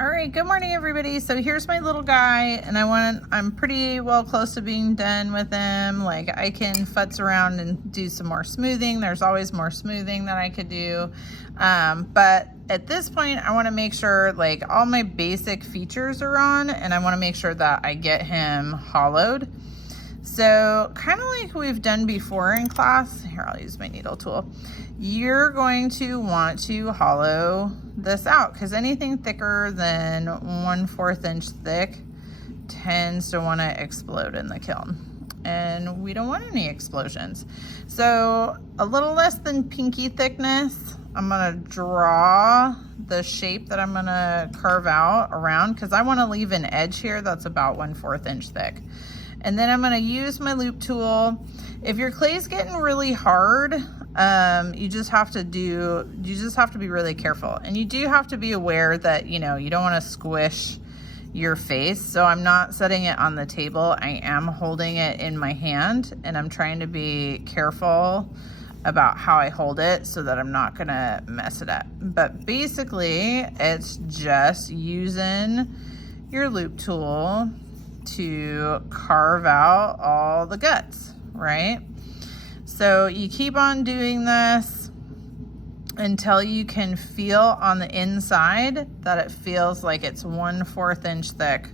All right, good morning everybody. So here's my little guy, and I'm pretty well close to being done with him. Like, I can futz around and do some more smoothing. There's always more smoothing that I could do. But at this point, I want to make sure like all my basic features are on, and I want to make sure that I get him hollowed. So kind of like we've done before in class, here I'll use my needle tool. You're going to want to hollow this out because anything thicker than 1/4 inch thick tends to want to explode in the kiln. And we don't want any explosions. So a little less than pinky thickness, I'm gonna draw the shape that I'm gonna carve out around because I want to leave an edge here that's about 1/4 inch thick. And then I'm gonna use my loop tool. If your clay's getting really hard, you just have to be really careful. And you do have to be aware that, you don't wanna squish your face. So I'm not setting it on the table. I am holding it in my hand, and I'm trying to be careful about how I hold it so that I'm not gonna mess it up. But basically, it's just using your loop tool to carve out all the guts, right? So you keep on doing this until you can feel on the inside that it feels like it's 1/4 inch thick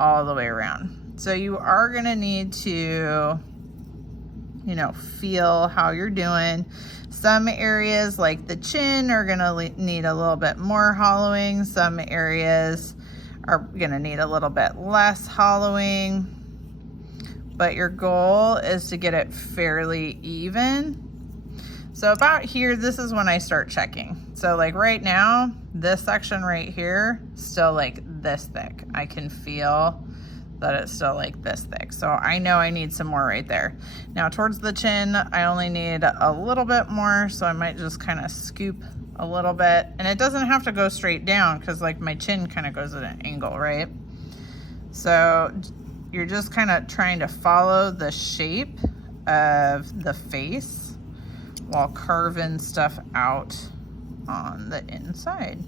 all the way around. So you are gonna need to, feel how you're doing. Some areas like the chin are gonna need a little bit more hollowing. Some areas are gonna need a little bit less hollowing, but your goal is to get it fairly even. So about here, this is when I start checking. So like right now, this section right here, still like this thick. I can feel that it's still like this thick. So I know I need some more right there. Now towards the chin, I only need a little bit more. So I might just kind of scoop a little bit, and it doesn't have to go straight down because like my chin kind of goes at an angle, right? So you're just kind of trying to follow the shape of the face while carving stuff out on the inside.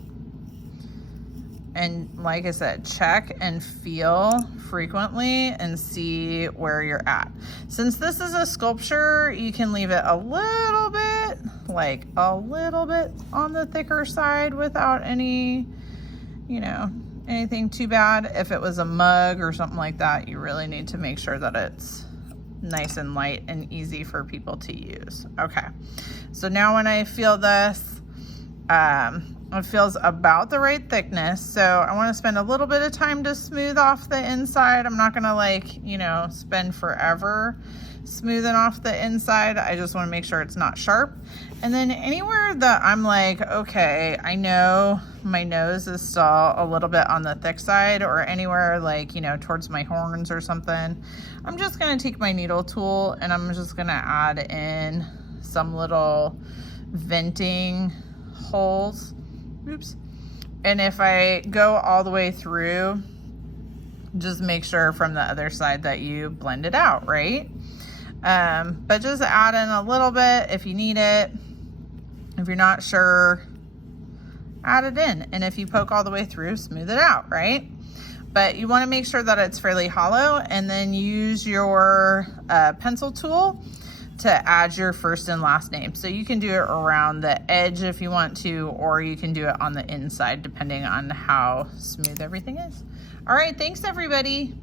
And like I said, check and feel frequently and see where you're at. Since this is a sculpture, you can leave it a little bit on the thicker side without any, anything too bad. If it was a mug or something like that, you really need to make sure that it's nice and light and easy for people to use. Okay, so now when I feel this, it feels about the right thickness. So I want to spend a little bit of time to smooth off the inside. I'm not gonna spend forever smoothing off the inside. I just want to make sure it's not sharp. And then anywhere that I'm like, okay, I know my nose is still a little bit on the thick side, or anywhere like, towards my horns or something, I'm just gonna take my needle tool and I'm just gonna add in some little venting holes. Oops. And if I go all the way through, just make sure from the other side that you blend it out, right? But just add in a little bit if you need it. If you're not sure, add it in. And if you poke all the way through, smooth it out, right? But you want to make sure that it's fairly hollow, and then use your pencil tool to add your first and last name. So you can do it around the edge if you want to, or you can do it on the inside depending on how smooth everything is. All right, thanks everybody.